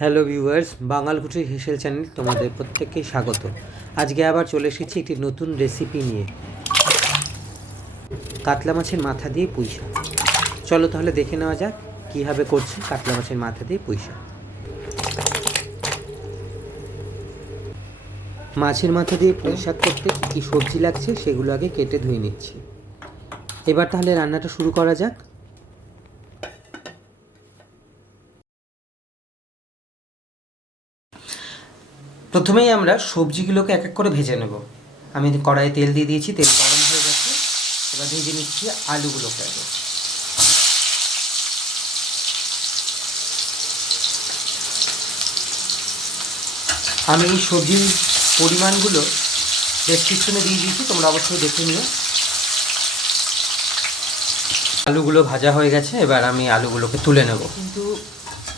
Hello viewers Bangalkuti Hesel channel তোমাদের প্রত্যেককে স্বাগত। আজকে আবার চলে এসেছি একটি নতুন রেসিপি নিয়ে। কাতলা মাছের মাথা দিয়ে পুঁইশাক চলো তাহলে দেখে নেওয়া যাক কীভাবে করছি কাতলা মাছের মাথা দিয়ে পুঁইশাক মাছের মাথা দিয়ে পুঁইশাক করতে কী সবজি লাগছে সেগুলো আগে কেটে ধুয়ে নিচ্ছি। এবার তাহলে রান্নাটা শুরু করা যাক। প্রথমেই আমরা সবজিগুলোকে এক এক করে ভেজে নেব। আমি কড়াইয়ে তেল দিয়ে দিয়েছি তেল গরম হয়ে গেছে। এবার ভেজে নিচ্ছি আলুগুলোকে আগে। আমি এই সবজির পরিমাণগুলো ডেসক্রিপশনে দিয়ে দিয়েছি তোমরা অবশ্যই দেখে নিও। আলুগুলো ভাজা হয়ে গেছে এবার আমি আলুগুলোকে তুলে নেব। কিন্তু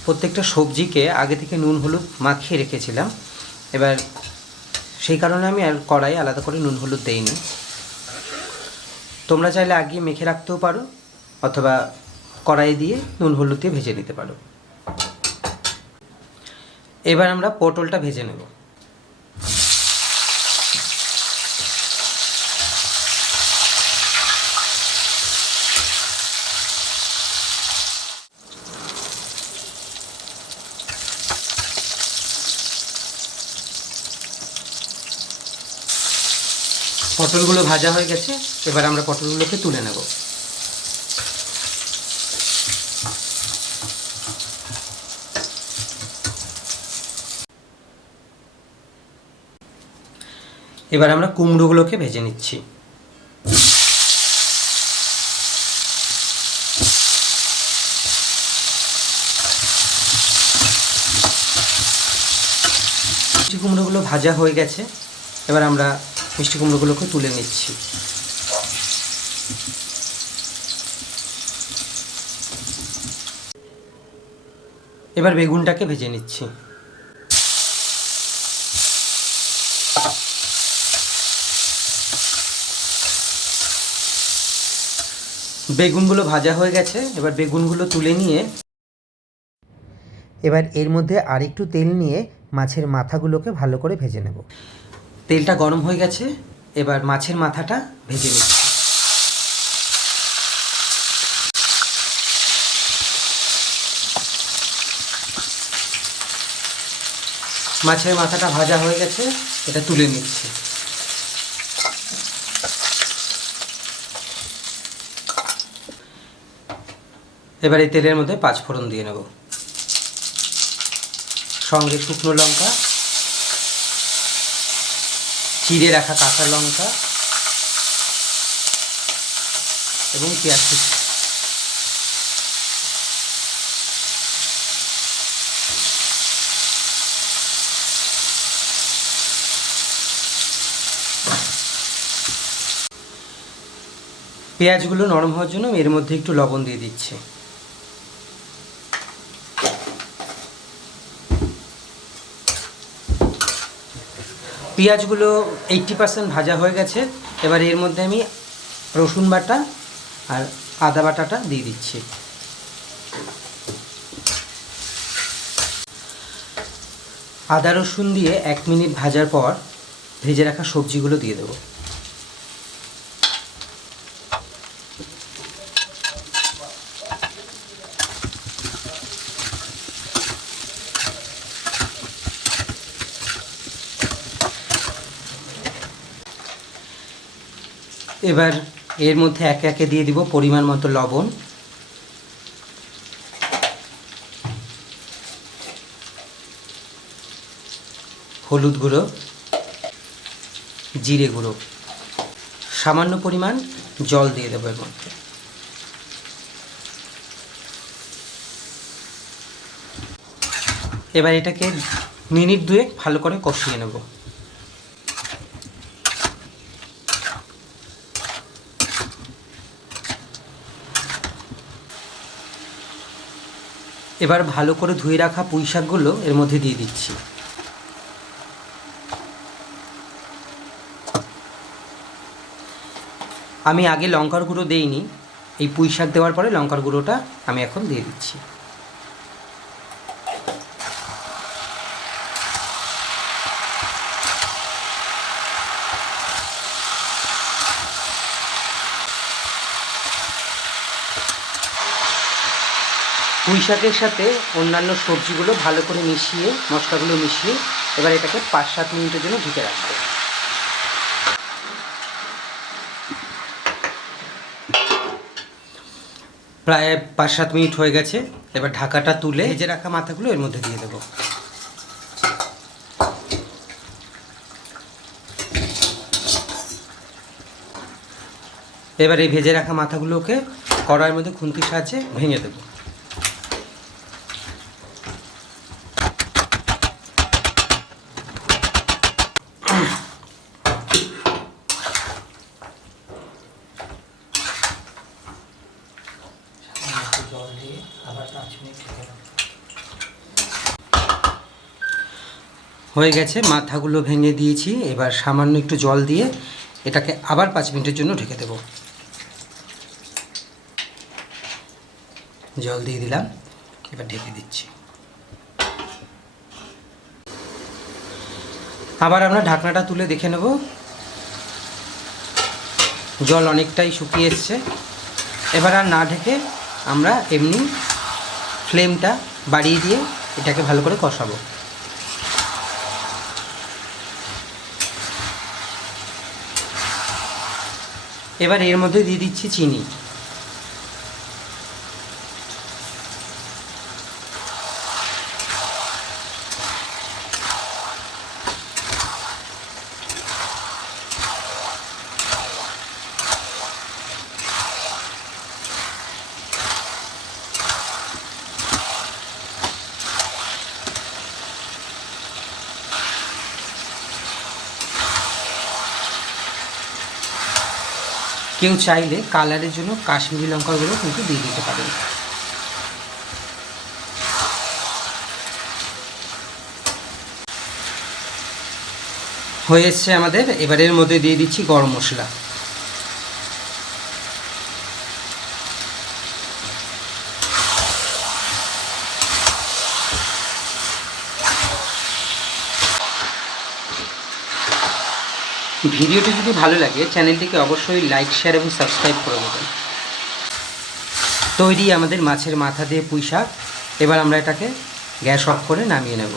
প্রত্যেকটা সবজিকে আগে থেকে নুন হলুদ মাখিয়ে রেখেছিলাম। এবার সেই কারণে আমি আর কড়াই আলাদা করে নুন, হলুদ দেইনি। তোমরা চাইলে আগে মেখে রাখতেও পারো, অথবা কড়াই দিয়ে নুন, হলুদ দিয়ে ভেজে নিতে পারো। এবার আমরা পটলটা ভেজে নেব। পটলগুলো ভাজা হয়ে গেছে, এবার আমরা পটলগুলোকে তুলে নেব। এবার আমরা কুমড়োগুলোকে ভেজে নিচ্ছি। কুমড়োগুলো ভাজা হয়ে গেছে, এবার আমরা মিষ্টি কুমড়োগুলোকে তুলে নিচ্ছি। এবার বেগুনটাকে ভেজে নিচ্ছি। বেগুনগুলো ভাজা হয়ে গেছে, এবার বেগুনগুলো তুলে নিয়ে এবার এর মধ্যে আরেকটু তেল নিয়ে মাছের মাথাগুলোকে ভালো করে ভেজে নেব। তেলটা গরম হয়ে গেছে, এবার মাছের মাথাটা ভেজে নিচ্ছি। মাছের মাথাটা ভাজা হয়ে গেছে, এটা তুলে নিচ্ছি। এবার এই তেলের মধ্যে পাঁচ ফোড়ন দিয়ে নেব। সঙ্গে শুকনো লঙ্কা চিড়ে রাখা কাঁচা লঙ্কা এবং পেঁয়াজ কুচি। পেঁয়াজগুলো নরম হওয়ার জন্য এর মধ্যে একটু লবণ দিয়ে দিচ্ছি। পেঁয়াজগুলো এইটটি পার্সেন্ট ভাজা হয়ে গেছে। এবার এর মধ্যে আমি রসুন বাটা আর আদা বাটাটা দিয়ে দিচ্ছি। আদা রসুন দিয়ে এক মিনিট ভাজার পর ভেজে রাখা সবজিগুলো দিয়ে দেবো। এবার এর মধ্যে একে একে দিয়ে দিব পরিমাণ মতো লবণ। হলুদ গুঁড়ো, জিরে গুঁড়ো, সামান্য পরিমাণ জল দিয়ে দেবো এর মধ্যে। এবার এটাকে মিনিট দুয়েক ভালো করে কষিয়ে নেব। এবার ভালো করে ধুয়ে রাখা পুঁই শাকগুলো এর মধ্যে দিয়ে দিচ্ছি। আমি আগে লঙ্কার গুঁড়ো দেইনি, এই পুঁই শাক দেওয়ার পরে লঙ্কার গুঁড়োটা আমি এখন দিয়ে দিচ্ছি। পুঁই শাকের সাথে অন্যান্য সবজিগুলো ভালো করে মিশিয়ে, মশলাগুলো মিশিয়ে এবার এটাকে পাঁচ সাত মিনিটের জন্য ঢেকে রাখব। প্রায় পাঁচ সাত মিনিট হয়ে গেছে, এবার ঢাকাটা তুলে ভেজে রাখা মাথাগুলো এর মধ্যে দিয়ে দেবো। এবার এই ভেজে রাখা মাথাগুলোকে কড়াইয়ের মধ্যে খুন্তির সাহায্যে ভেঙে দেবো জল দিয়ে আবার পাঁচ মিনিট হয়ে গেছে, মাথাগুলো ভেঙে দিয়েছি, এবার সামান্য একটু জল দিয়ে এটাকে আবার পাঁচ মিনিটের জন্য ঢেকে দেব। জল দিয়ে দিলাম, এবার ঢেকে দিচ্ছি। আবার আমরা ঢাকনাটা তুলে দেখে নেব। জল অনেকটাই শুকিয়ে এসছে। এবার আর না ঢেকে আমরা এমনি ফ্লেমটা বাড়িয়ে দিয়ে এটাকে ভালো করে কষাবো। এবার এর মধ্যে দিয়ে দিচ্ছি চিনি। কেউ চাইলে কালারের জন্য কাশ্মীরি লঙ্কাগুলো কিন্তু দিয়ে দিতে পারেন। হয়েছে আমাদের, এবারের মধ্যে দিয়ে দিচ্ছি গরম মশলা। ভিডিওটি যদি ভালো লাগে, চ্যানেলটিকে অবশ্যই লাইক শেয়ার এবং সাবস্ক্রাইব করে দেবেন। তৈরি আমাদের মাছের মাথা দিয়ে পুঁই শাক এবার আমরা এটাকে গ্যাস অফ করে নামিয়ে নেব।